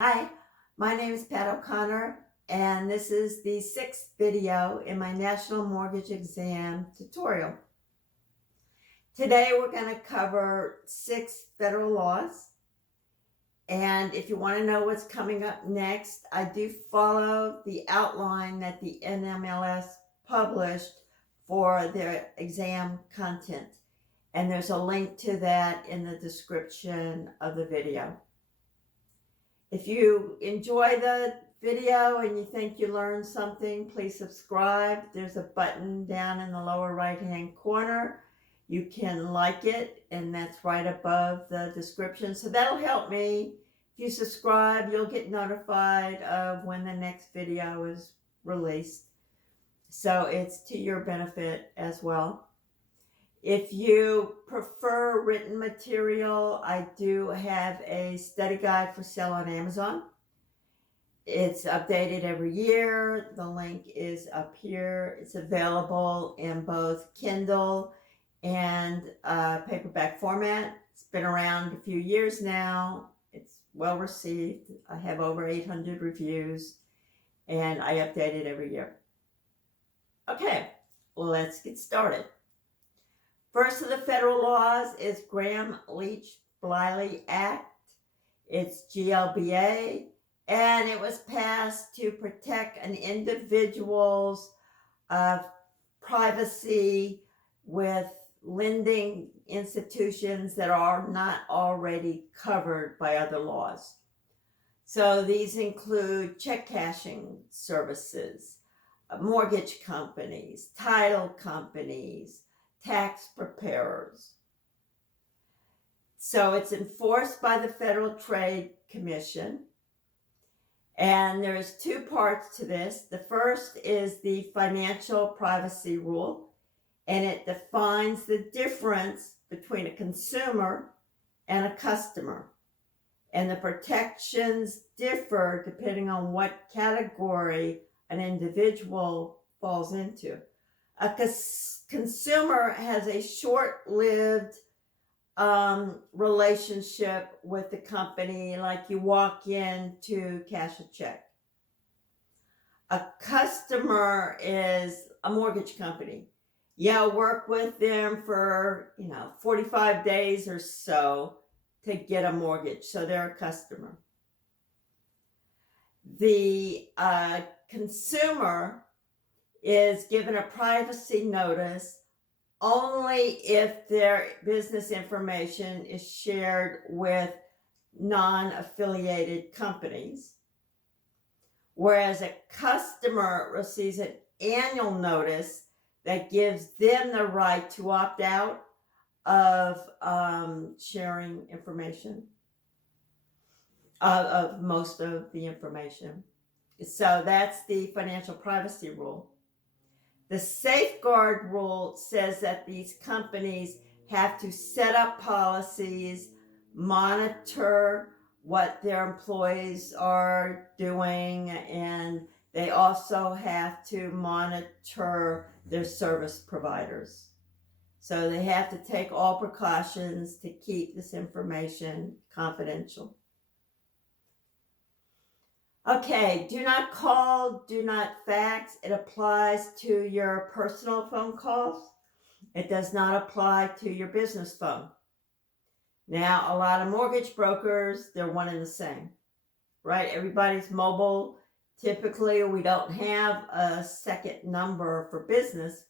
Hi, my name is Pat O'Connor, and this is the 6th video in my National Mortgage Exam tutorial. Today we're going to cover 6 federal laws, and if you want to know what's coming up next, I do follow the outline that the NMLS published for their exam content, and there's a link to that in the description of the video. If you enjoy the video and you think you learned something, please subscribe. There's a button down in the lower right-hand corner. You can like it, and that's right above the description. So that'll help me. If you subscribe, you'll get notified of when the next video is released. So it's to your benefit as well. If you prefer written material, I do have a study guide for sale on Amazon. It's updated every year. The link is up here. It's available in both Kindle and paperback format. It's been around a few years now. It's well received. I have over 800 reviews, and I update it every year. Okay, let's get started. First of the federal laws is Gramm-Leach-Bliley Act. It's GLBA, and it was passed to protect an individual's privacy with lending institutions that are not already covered by other laws. So these include check cashing services, mortgage companies, title companies, tax preparers. So it's enforced by the Federal Trade Commission. And there's 2 parts to this. The first is the financial privacy rule, and it defines the difference between a consumer and a customer. And the protections differ depending on what category an individual falls into. A consumer has a short-lived relationship with the company, like you walk in to cash a check. A customer is a mortgage company. You work with them for 45 days or so to get a mortgage, so they're a customer. The consumer is given a privacy notice only if their business information is shared with non-affiliated companies, whereas a customer receives an annual notice that gives them the right to opt out of sharing information, of most of the information. So that's the financial privacy rule. The safeguard rule says that these companies have to set up policies, monitor what their employees are doing, and they also have to monitor their service providers. So they have to take all precautions to keep this information confidential. Okay, do not call, do not fax. It applies to your personal phone calls. It does not apply to your business phone. Now, a lot of mortgage brokers, they're one and the same, right? Everybody's mobile. Typically, we don't have a second number for business.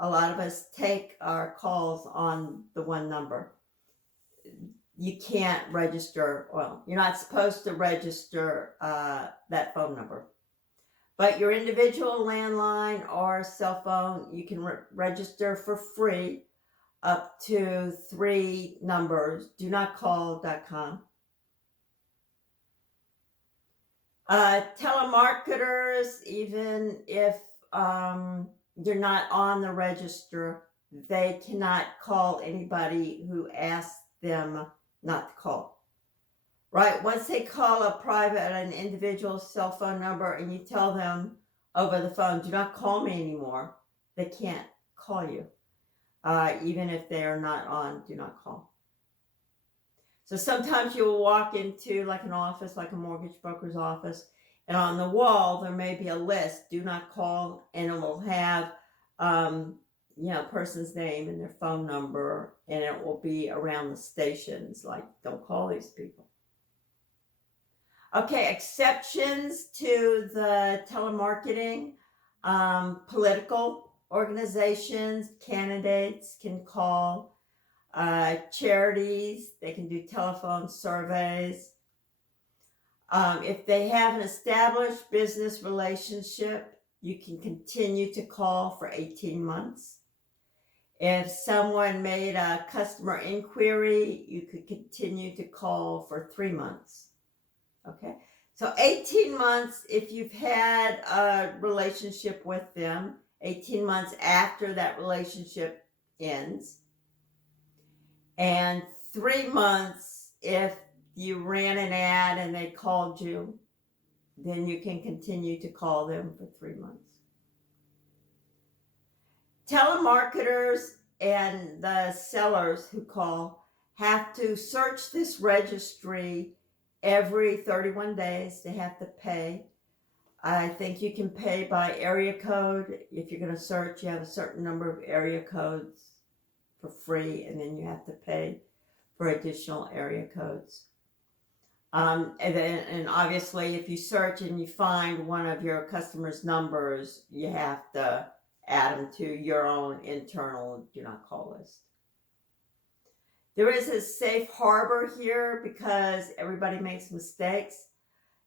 A lot of us take our calls on the one number. You can't register, well, you're not supposed to register that phone number. But your individual landline or cell phone, you can register for free up to 3 numbers, donotcall.com. Telemarketers, even if you're not on the register, they cannot call anybody who asks them not to call. Right? Once they call an individual cell phone number and you tell them over the phone, do not call me anymore, they can't call you, even if they are not on do not call. So sometimes you'll walk into like an office, like a mortgage broker's office, and on the wall there may be a list, do not call, and it will have person's name and their phone number, and it will be around the stations, like don't call these people. Okay, exceptions to the telemarketing. Political organizations, candidates can call. Charities, they can do telephone surveys. If they have an established business relationship, you can continue to call for 18 months. If someone made a customer inquiry, you could continue to call for 3 months. Okay, so 18 months if you've had a relationship with them, 18 months after that relationship ends, and 3 months if you ran an ad and they called you, then you can continue to call them for 3 months. Telemarketers and the sellers who call have to search this registry every 31 days. They have to pay. I think you can pay by area code. If you're going to search, you have a certain number of area codes for free, and then you have to pay for additional area codes. And obviously, if you search and you find one of your customers' numbers, you have to add them to your own internal do not call list. There is a safe harbor here because everybody makes mistakes.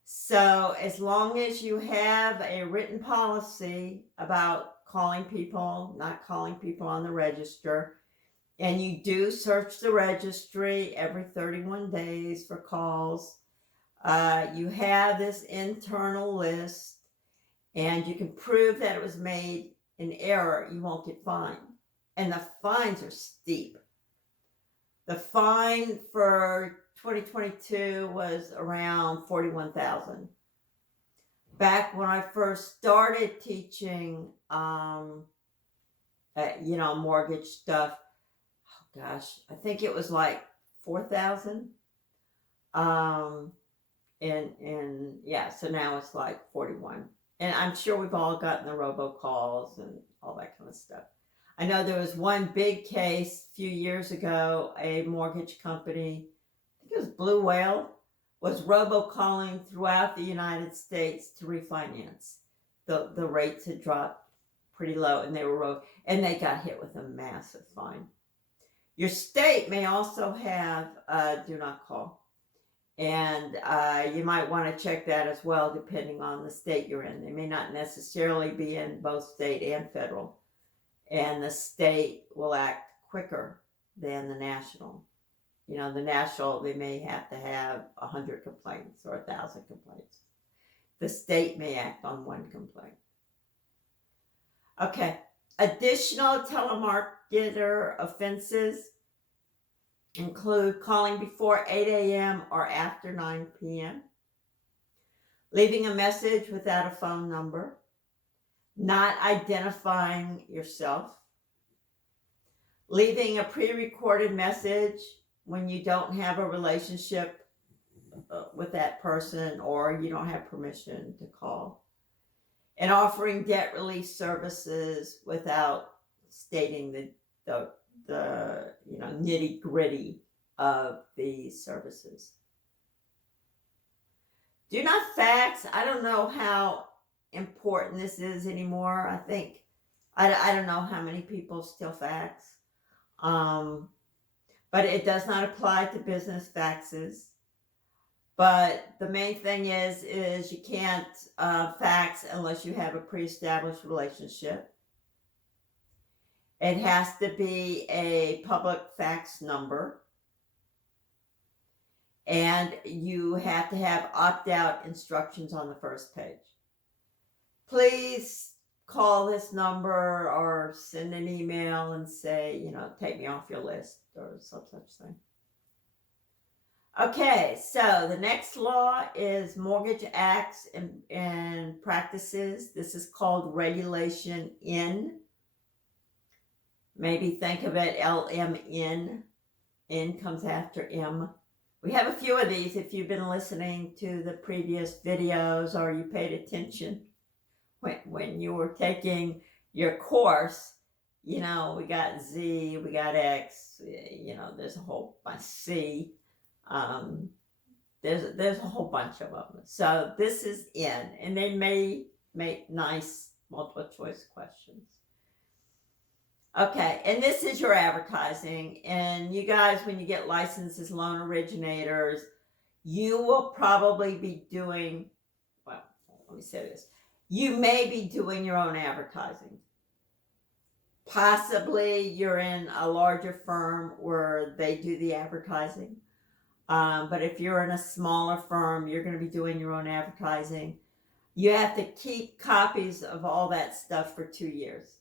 So as long as you have a written policy about calling people, not calling people on the register, and you do search the registry every 31 days for calls, you have this internal list, and you can prove that it was made in error, you won't get fined. And the fines are steep. The fine for 2022 was around $41,000. Back when I first started teaching, mortgage stuff, oh gosh, I think it was like 4,000. So now it's like 41. And I'm sure we've all gotten the robocalls and all that kind of stuff. I know there was one big case a few years ago, a mortgage company, I think it was Blue Whale, was robocalling throughout the United States to refinance. The rates had dropped pretty low, and they got hit with a massive fine. Your state may also have do not call. And you might want to check that as well, depending on the state you're in. They may not necessarily be in both state and federal. And the state will act quicker than the national. The national, they may have to have 100 complaints or 1,000 complaints. The state may act on one complaint. Okay, additional telemarketer offenses include calling before 8 a.m. or after 9 p.m., leaving a message without a phone number, not identifying yourself, leaving a pre-recorded message when you don't have a relationship with that person or you don't have permission to call, and offering debt relief services without stating the nitty-gritty of the services. Do not fax. I don't know how important this is anymore. I think I don't know how many people still fax, but it does not apply to business faxes. But the main thing is you can't fax unless you have a pre-established relationship. It has to be a public fax number. And you have to have opt-out instructions on the first page. Please call this number or send an email and say, take me off your list or some such thing. Okay, so the next law is Mortgage Acts and Practices. This is called Regulation N. Maybe think of it LMN. N comes after M. We have a few of these if you've been listening to the previous videos or you paid attention when you were taking your course. We got Z, we got X, there's a whole bunch, C. There's a whole bunch of them. So this is N, and they may make nice multiple choice questions. Okay, and this is your advertising. And you guys, when you get licensed as loan originators, you will probably be doing, well, let me say this. You may be doing your own advertising. Possibly you're in a larger firm where they do the advertising. But if you're in a smaller firm, you're going to be doing your own advertising. You have to keep copies of all that stuff for 2 years.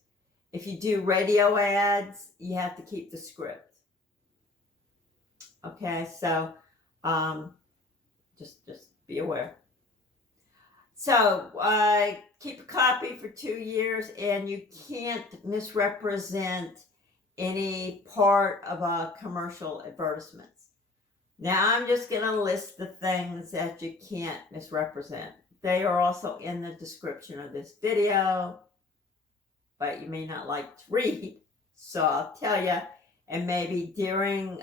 If you do radio ads, you have to keep the script. Okay, so just be aware. So keep a copy for 2 years, and you can't misrepresent any part of a commercial advertisements. Now I'm just going to list the things that you can't misrepresent. They are also in the description of this video, but you may not like to read, so I'll tell you. And maybe during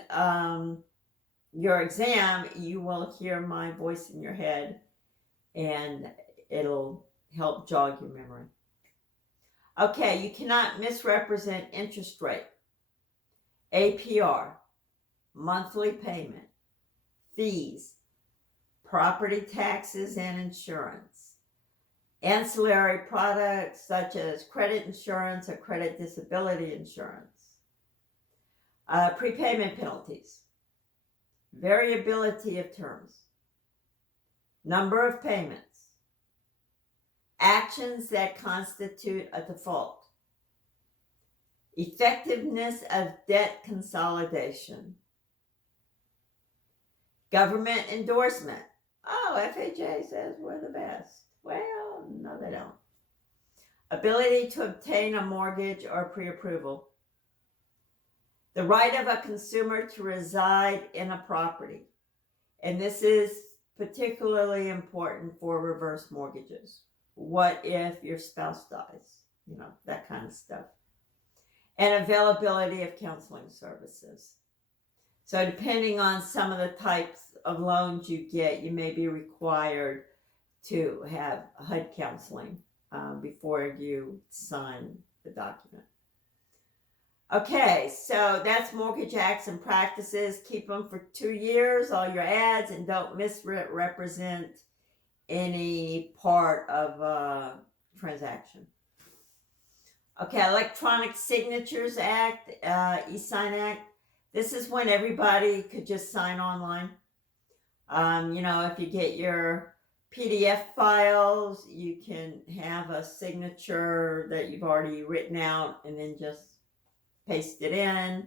your exam, you will hear my voice in your head, and it'll help jog your memory. Okay, you cannot misrepresent interest rate, APR, monthly payment, fees, property taxes and insurance, ancillary products such as credit insurance or credit disability insurance, prepayment penalties, variability of terms, number of payments, actions that constitute a default, effectiveness of debt consolidation, government endorsement. Oh, FHA says we're the best. Well, no, they don't. Ability to obtain a mortgage or pre-approval. The right of a consumer to reside in a property. And this is particularly important for reverse mortgages. What if your spouse dies? That kind of stuff. And availability of counseling services. So depending on some of the types of loans you get, you may be required to have HUD counseling before you sign the document. Okay, so that's mortgage acts and practices. Keep them for 2 years, all your ads, and don't misrepresent any part of a transaction. Okay, Electronic Signatures Act, e-sign Act. This is when everybody could just sign online. If you get your PDF files, you can have a signature that you've already written out and then just paste it in.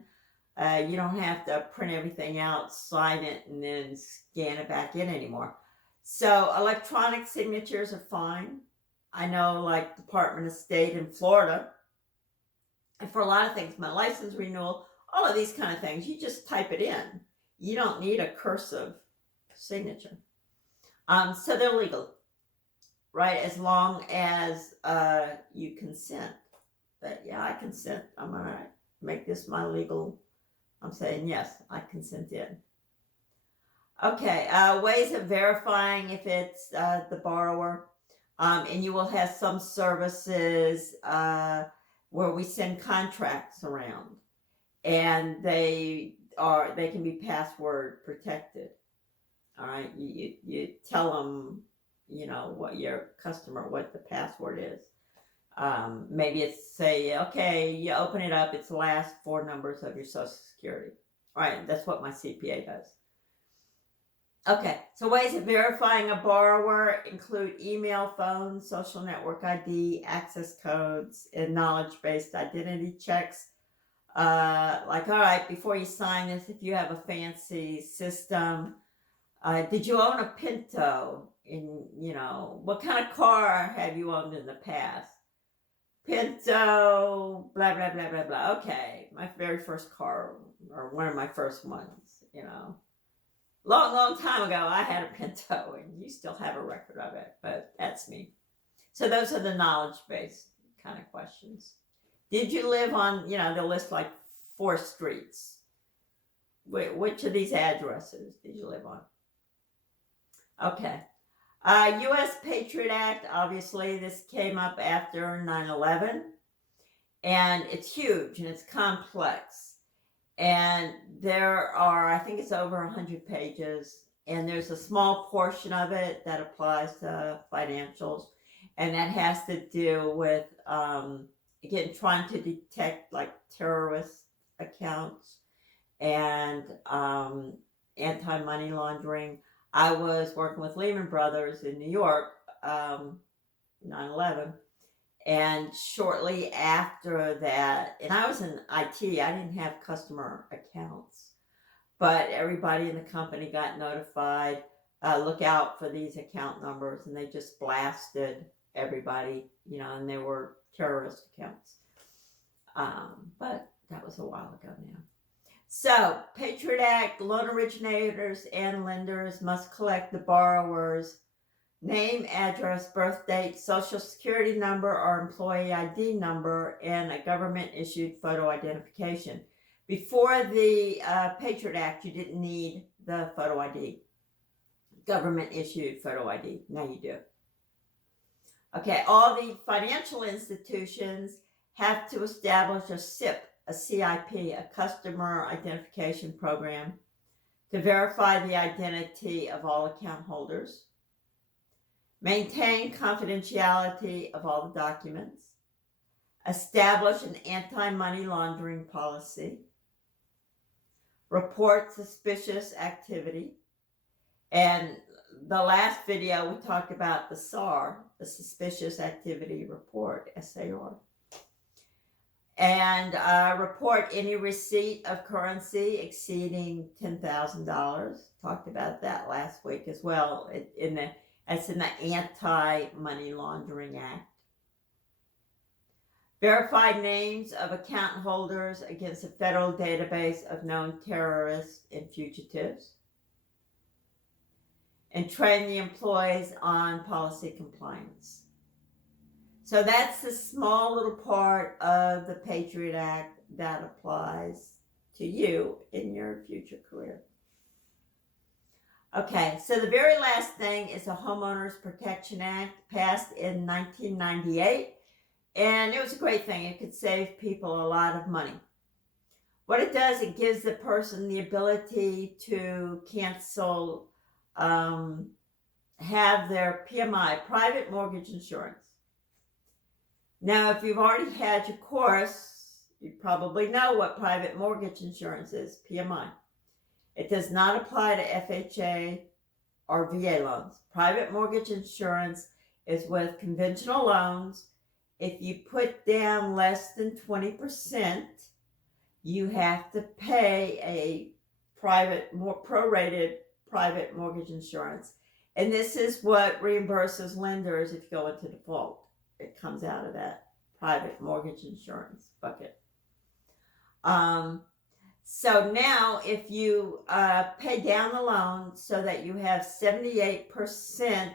You don't have to print everything out, sign it, and then scan it back in anymore. So electronic signatures are fine. I know, like Department of State in Florida, and for a lot of things, my license renewal, all of these kind of things, you just type it in. You don't need a cursive signature. So they're legal, right? As long as you consent. But yeah, I consent. I'm going to make this my legal. I'm saying yes, I consent in. Okay, ways of verifying if it's the borrower. And you will have some services where we send contracts around. And they can be password protected. All right, you tell them, what your customer, what the password is. Maybe it's say, okay, you open it up, it's the last 4 numbers of your social security. All right, that's what my CPA does. Okay, so ways of verifying a borrower include email, phone, social network ID, access codes, and knowledge-based identity checks. All right, before you sign this, if you have a fancy system, did you own a Pinto? What kind of car have you owned in the past? Pinto, blah, blah, blah, blah, blah. Okay, my very first car, or one of my first ones, long time ago, I had a Pinto, and you still have a record of it, but that's me. So those are the knowledge-based kind of questions. Did you live on, they'll list like 4 streets. Which of these addresses did you live on? Okay. U.S. Patriot Act, obviously, this came up after 9/11, and it's huge and it's complex. And there are, I think it's over 100 pages, and there's a small portion of it that applies to financials, and that has to do with, again, trying to detect like terrorist accounts and anti-money laundering. I was working with Lehman Brothers in New York, 9/11, and shortly after that, and I was in IT, I didn't have customer accounts, but everybody in the company got notified, look out for these account numbers, and they just blasted everybody, and they were terrorist accounts. But that was a while ago now. So, Patriot Act, loan originators and lenders must collect the borrower's name, address, birth date, social security number or employee ID number, and a government-issued photo identification. Before the Patriot Act, you didn't need the photo ID, government-issued photo ID. Now you do. Okay, all the financial institutions have to establish a SIP, a CIP, a customer identification program, to verify the identity of all account holders, maintain confidentiality of all the documents, establish an anti-money laundering policy, report suspicious activity, and the last video we talked about the SAR, the Suspicious Activity Report, SAR, and report any receipt of currency exceeding $10,000. Talked about that last week as well. It's in the Anti-Money Laundering Act. Verify names of account holders against a federal database of known terrorists and fugitives. And train the employees on policy compliance. So that's the small little part of the Patriot Act that applies to you in your future career. Okay, so the very last thing is the Homeowners Protection Act, passed in 1998, and it was a great thing. It could save people a lot of money. What it does, it gives the person the ability to cancel, have their PMI, private mortgage insurance. Now, if you've already had your course, you probably know what private mortgage insurance is, PMI. It does not apply to FHA or VA loans. Private mortgage insurance is with conventional loans. If you put down less than 20%, you have to pay a more prorated private mortgage insurance. And this is what reimburses lenders if you go into default. It comes out of that private mortgage insurance bucket. So now if you pay down the loan so that you have 78%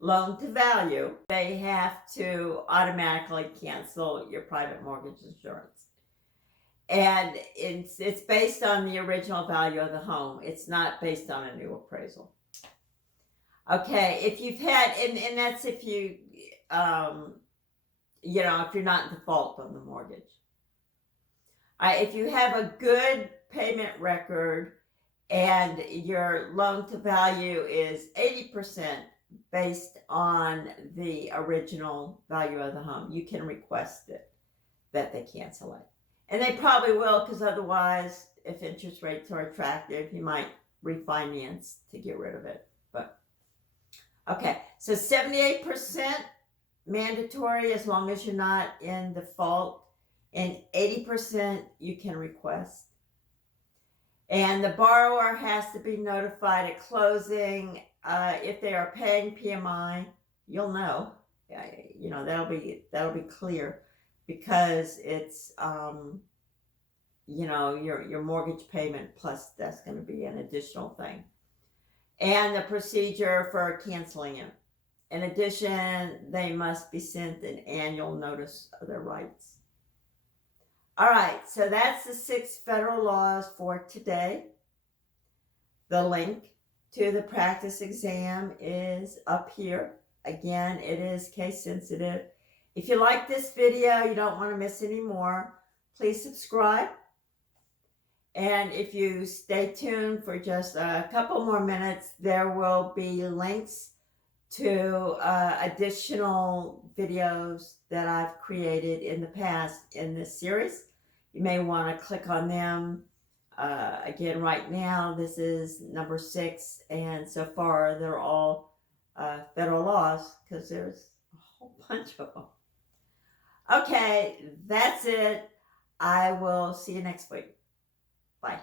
loan to value, they have to automatically cancel your private mortgage insurance. And it's based on the original value of the home. It's not based on a new appraisal. Okay, if you've had, and that's if you, if you're not in default on the mortgage. If you have a good payment record and your loan to value is 80% based on the original value of the home, you can request it, that they cancel it. And they probably will, because otherwise, if interest rates are attractive, you might refinance to get rid of it. But okay, so 78% mandatory as long as you're not in default, and 80% you can request. And the borrower has to be notified at closing. If they are paying PMI, you'll know. That'll be clear, because it's your mortgage payment plus that's going to be an additional thing. and the procedure for canceling it. In addition, they must be sent an annual notice of their rights. All right, so that's the 6 federal laws for today. The link to the practice exam is up here. Again, it is case sensitive. If you like this video, you don't want to miss any more, please subscribe. And if you stay tuned for just a couple more minutes, there will be links to additional videos that I've created in the past in this series. You may want to click on them. Again, right now, this is number 6, and so far they're all federal laws because there's a whole bunch of them. Okay, that's it. I will see you next week. Bye.